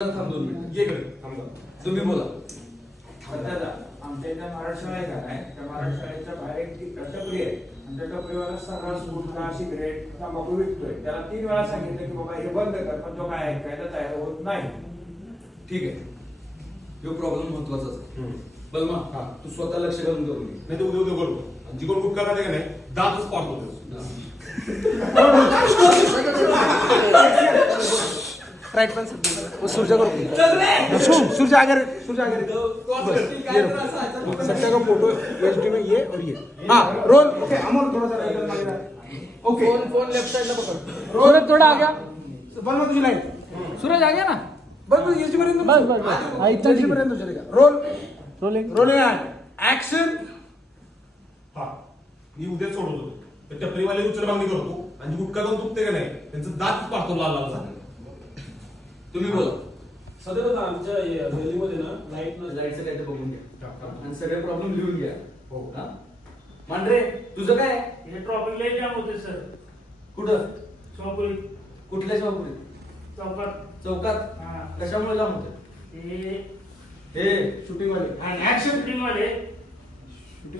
थांब 2 मिनिट ये इकडे थांबा तुम्ही बोला. दादा आमच्या इथे मराठी शाळा आहे का नाही त्या मराठी शाळेच्या बाहेर एक टपरी आहे आणि त्या टपरीवाला सर्रास गुटखा सिगरेट तंबाखू विकतोय. त्याला 3 वेळा सांगितलं की बाबा हे बंद कर पण तो काय ऐकायला तयार होत नाही. ठीक आहे जो प्रॉब्लेम महत्वाचाच आहे. बलमा हा तू स्वतः लक्ष घालून करून घे. नाही ते उद्या करतो जी कोण गुटखा खाते का नाही दातच पाडतो. राइट पण सूर्य करो सूर्य आगे सत्या का फोटो एचडी में ये और ये हाँ रोल ओके अमोल थोड़ा सा राइट मारेगा ओके फोन लेफ्ट साइड ला पकड़ रोल थोड़ा आ गया बल में तुझी लाइन सूरज आ गया ना बस एचडी पर्यंत बस इतना एचडी पर्यंत चलेगा रोल रोलिंग एक्शन. हा मी उद्या सोडवतो तर टपरीवाले उचल मागणी करतो आणि गुटखा जाऊन तुटते का नाही त्यांचं दात पाडतो लाल लाल झालं. तुम्ही बोला. सध्या आमच्या गल्लीमध्ये ना लाईटचं काय ते बघून घ्या आणि सगळे प्रॉब्लेम लिहून घ्या. हो हा मांढरे तुझं काय हे ट्रॉफिक लय जाम होते सर. कुठं चौकुली कुठल्या चौकात चौकात चौकात हा कशामुळे जाम होते हे शूटिंग वाले एंड एक्शन शूटिंग वाले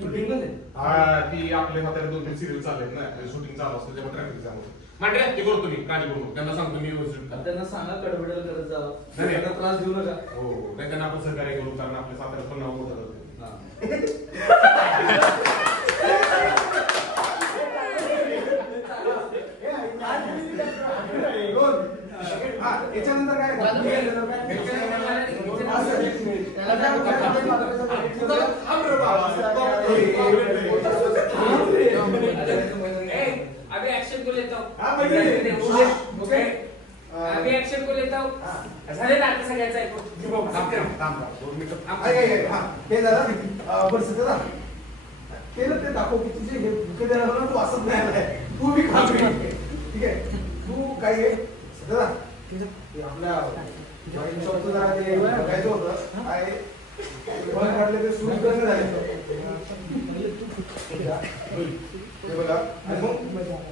शूटिंग वाले हा ती आपल्या हाताला 2-3 सिरियल चाललेत ना शूटिंग चालू असतं त्यामुळे ट्रॅफिक जाम होतं. मांडरे ते करतो मी काळजी करू त्यांना सांगतो मी व्यवस्थित त्यांना सांगा कडबडल करत जावं नाही. त्यांना त्रास देऊ नका. हो नाही त्यांना आपण सहकार्य करू कारण आपल्या साताऱ्यात पण नाव मोठं करतो. याच्यानंतर काय अभी एक्शन को लेता हूँ. अभी एक्शन को लेता हूँ. झाले ना आता सगळ्याचा हे दादा बरं सध्या ते ना ते दाखव की तुझे हे बुके द्यायला तू असत नाही तू बी खा ठीक आहे तू काय आहे सध्या आपल्या वाईन शॉपचं जरा ते बघायचं होतं काय पण काढले ते सूट करणं झाले ते बघा आणि मग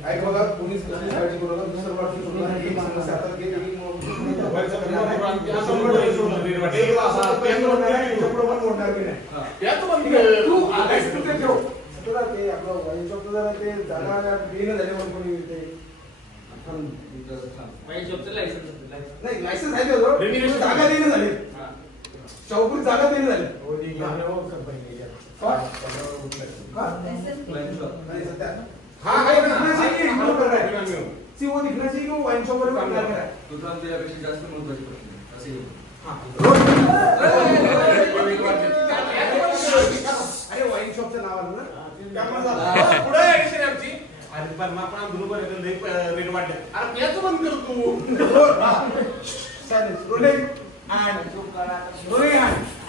ऐक बघा पोलीस काळजी करू नका दुसरं वाटतं सोडणार एक समस्या आता गेली तू आकाश कुठे ठेव तुला ते आपलं वाईन शॉपचं जरा ते जागा देणं झाले म्हणून कोणी ते नाही लायसन्स आहे त्याचं जागा देणं झाली चौकून जागा देणं झाली हा सीओ निघण्याची किंवा वाईन शॉप वर काम करायचं तुझा त्यापेक्षा जास्त महत्वाचे प्रश्न असे अरे वाईन शॉपचं नाव आलं ना पुढे ऍक्शन आमची अरे पण आपण बरोबर रेट वाढले अरे याचं बंद कर तू. Rolling and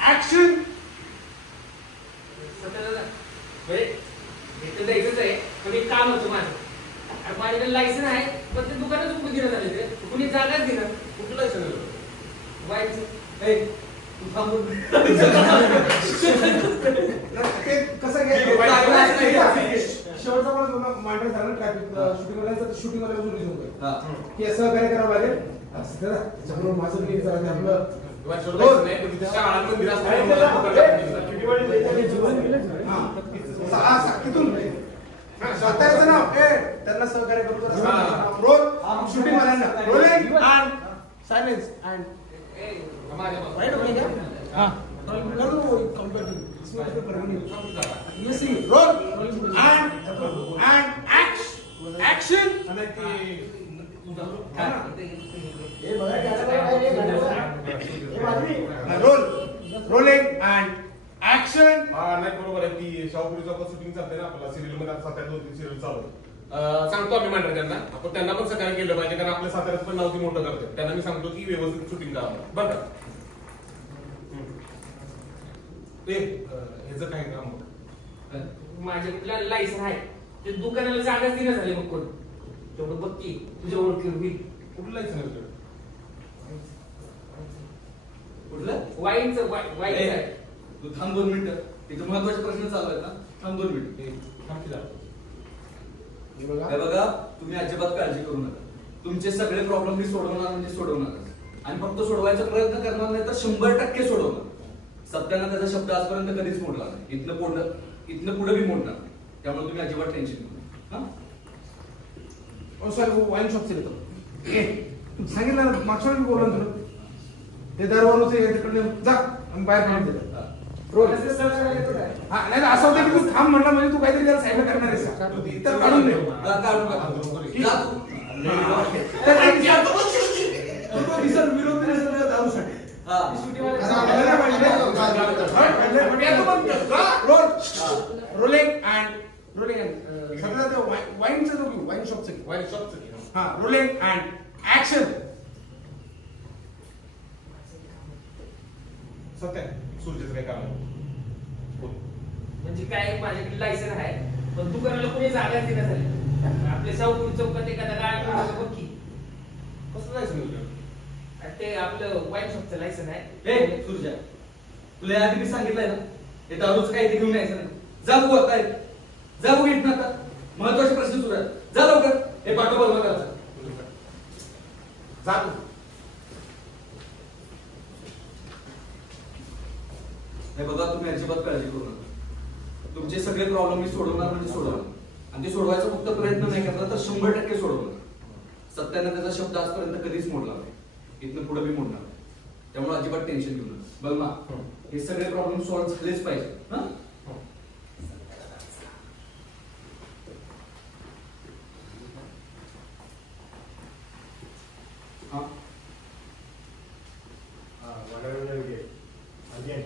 action. द्यायचंच आहे पण एक काम होतं माझं माझ्याकडे लायसन आहे पण ते दुकानच उभं दिलं झाले ते कुणी जागाच दिलं. कुठलं लायसन वाईचं तू थांबून ते कसं शेवटचा मला मांडर झालं ट्रॅफिक शूटिंग शूटिंग वाला जोडी की सहकार्य करावं लागेल त्याच्यामुळे माझं मी जरा आपलं साताऱ्याचं नाव त्यांना सहकार्य करतो रोल शूटिंग वाल्यांना rolling and silence and right हो गया हां कर दो कंपेयर इसमें तो परमानेंट ये सी रोल एंड एक्शन आणि ये बघा क्या रोल रोलिंग अँड एक्शन. नाही बरोबर आहे ती शाहपुरी चौकात शूटिंग चालते ना आपल्याला सिरियल मध्ये आता साताऱ्यात 2-3 सिरियल चालू सांगतो आम्ही मांडर त्यांना आपण त्यांना पण सहकार्य केलं पाहिजे कारण आपल्या साताऱ्यात पण नाव ती मोठं करते त्यांना मी सांगतो की व्यवस्थित शूटिंग करावं बरं का. ते ह्याचं काय काम माझ्याकडे लायसन आहे ते दुकानाला जागाच दिलं झाले मग कोण तेवढं बघ की तुझ्या ओळखी होईल. कुठलं लायसन आहे कुठलं वाईनचं वाईन आहे. तू थांब 2 मिनिटं तिथे महत्वाचे प्रश्न चालू आहेत ना थांब 2 मिनिटं हे बघा तुम्ही अजिबात काळजी करू नका तुमचे सगळे प्रॉब्लेम मी सोडवणार म्हणजे सोडवणार आणि फक्त सोडवायचा प्रयत्न करणार नाही तर 100% सोडवणार. सत्यानं त्याचा शब्द आजपर्यंत कधीच मोडला नाही. इथनं पुढे बी मोडणार नाही. त्यामुळे तुम्ही अजिबात टेन्शन घेऊ नका. सर वाईन शॉपचे येतो सांगितलं ना मागच्या वेळी बोललो तुला ते दरवाजे तिकडे जा आणि बाहेर काढून दिलं रोज हा नाही असं होतं की तू थांब म्हणला म्हणजे तू काहीतरी त्याला साईड करणार आहेस का? इतर काढून दे विरोध दारूसाठी रोलिंग अँड सध्या वाईनचं वाईन शॉपचं हा रोलिंग अँड ऍक्शन. सत्य सूर्याचं काय काम आहे? म्हणजे काय माझ्याकडे लायसन आहे पण तू करायला कोणी जागा दिला झाली. आपल्या चौकात चौकात एखादा गाडी बघ की कसं जायचं ते आपलं वाईन शॉपचं लायसन आहे. हे सूर्या तुला याआधी मी सांगितलंय ना हे दारूच काही ते घेऊन यायचं नाही. जा बघू आता जा बघू इथं आता महत्वाचे प्रश्न सुरू आहेत. जा लवकर हे पाठव बघ करायचं जा तू हे बघा तुम्ही अजिबात काळजी करू नका. तुमचे सगळे प्रॉब्लेम मी सोडवणार म्हणजे सोडवणार आणि ते सोडवायचा फक्त प्रयत्न नाही करणार तर 100% सोडवणार. सत्यानं त्याचा शब्द आजपर्यंत कधीच मोडला नाही. इथनं पुढे बी मोडणार नाही. त्यामुळे अजिबात टेन्शन घेऊ नका. बलमा हे सगळे प्रॉब्लेम सॉल्व्ह झालेच पाहिजे.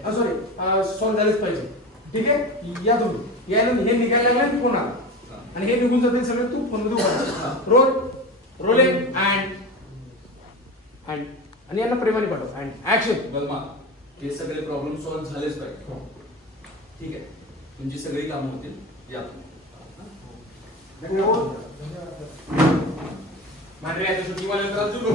सॉरी सॉल्व झालेच पाहिजे. ठीक आहे या तुम्ही यायला हे निघायला लागले पुन्हा आणि हे निघून जाते सगळे तू फोन मध्ये रोल रोलिंग अँड आणि यांना प्रेमाने पाठव अँड ऍक्शन. बलमा हे सगळे प्रॉब्लेम सॉल्व्ह झालेच पाहिजे. ठीक आहे तुमची सगळी कामं होतील. या मांडव्याच्या सुट्टीवाल्यांचा जुलू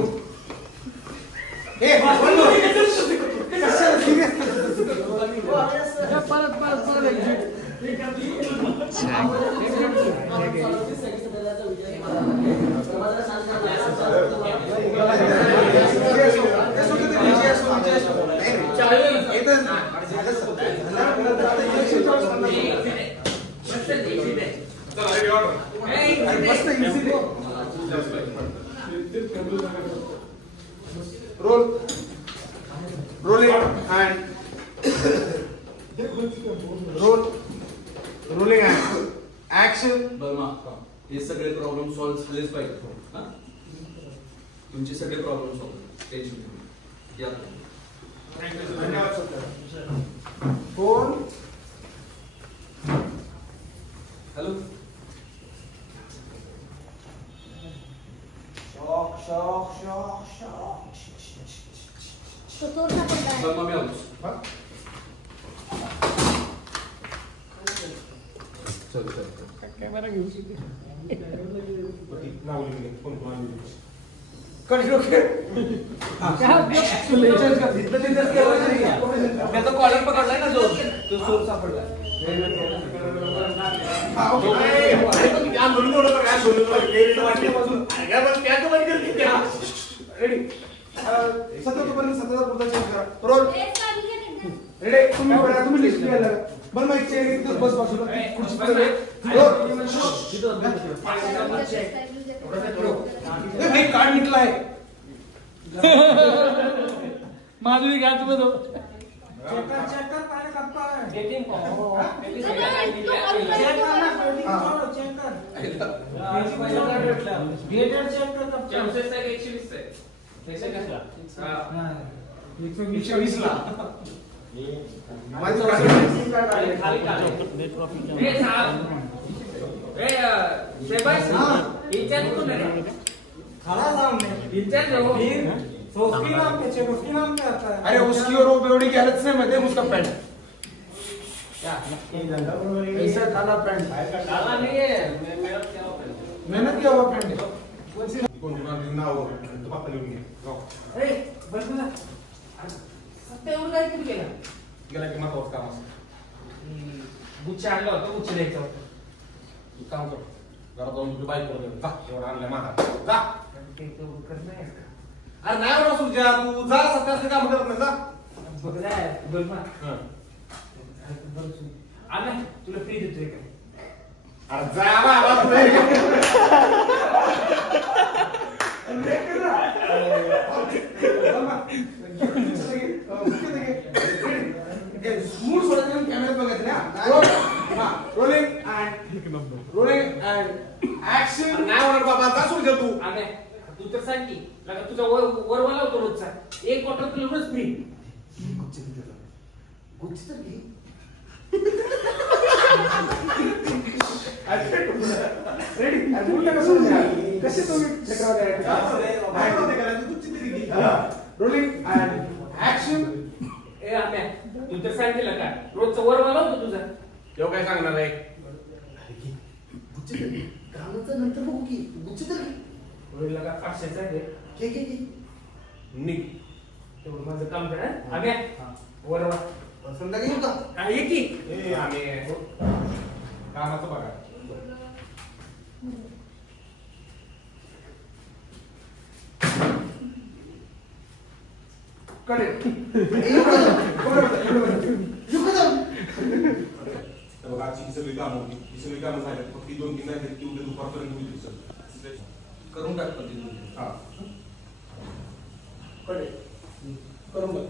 roll rolling and rolling and action. बलमा हे सगळे प्रॉब्लेम सॉल्व्ह झालेच पाहिजे. तुमचे सगळे प्रॉब्लेम सॉल्व्ह टेन्शन घेऊ नका. या कोण हॅलो बलमा मी आलो. त्याचा कॉलर पकडलाय ना जो तो सोर सापडला. रेडी सतत पुढचा चेंज करा. रोल रेडी तुम्ही लिस्ट घ्यायला बरं मग चेअर घेतली बस बाजूला खुर्ची भाई कार्ड निकला है माधुरी घ्या तुम्ही तो अरे उसकी और वो बेवड़ी की हालत से मैं दे उसका पैंट ऐसा काला पैंट मेहनत किया हुआ पैंट गेला की महत्वाचं काम असतं. गुच्छ आणलं होतं गुच्छ द्यायचं होतं. तू काम कर घरात जाऊन तुझी बाईक वर जा एवढं आणलंय माझा जा. अरे नाही बरोबर सुरजा तू जा सत्याचे काम करत नाही जा बघ रे, बोल ना. हं. आम्ही तुला फ्री देतोय का? अरे जा बाबा तू हे. मूड सोडायचं कॅमेऱ्यात बघायचं ना. Rolling and action. अरे नाही होणार बाबा जा सुरजा तू आम्ही तू तर सांग की लगा तुझा वरवा लावतो रोजचा एक बॉटल तुला रोज फ्री. गुच्छ तर घे. रेडी बोलले कसं कसे तुम्ही रोलिंग अँड ऍक्शन. ए आम्ही तू तर सांगितलं का रोजचा वरवा लावतो तुझा. येऊ काय सांगणार आहे कामाचं नंतर बघू की गुच्छ तर घे. होईल लगा 500चा आहे ते. घे निघ तेवढं माझं काम कर हं? आम्ही वरवा संध्याकाळी येऊ का? काय ये की ए आम्ही कामाचं बघा कळेल. तर बघा आजची ही सगळी कामं होती ही सगळी कामं झाली फक्त 2-3 आहेत की उद्या दुपारपर्यंत होईल सर करून टाक पद्धतीने. हा कळेल. करून बघ.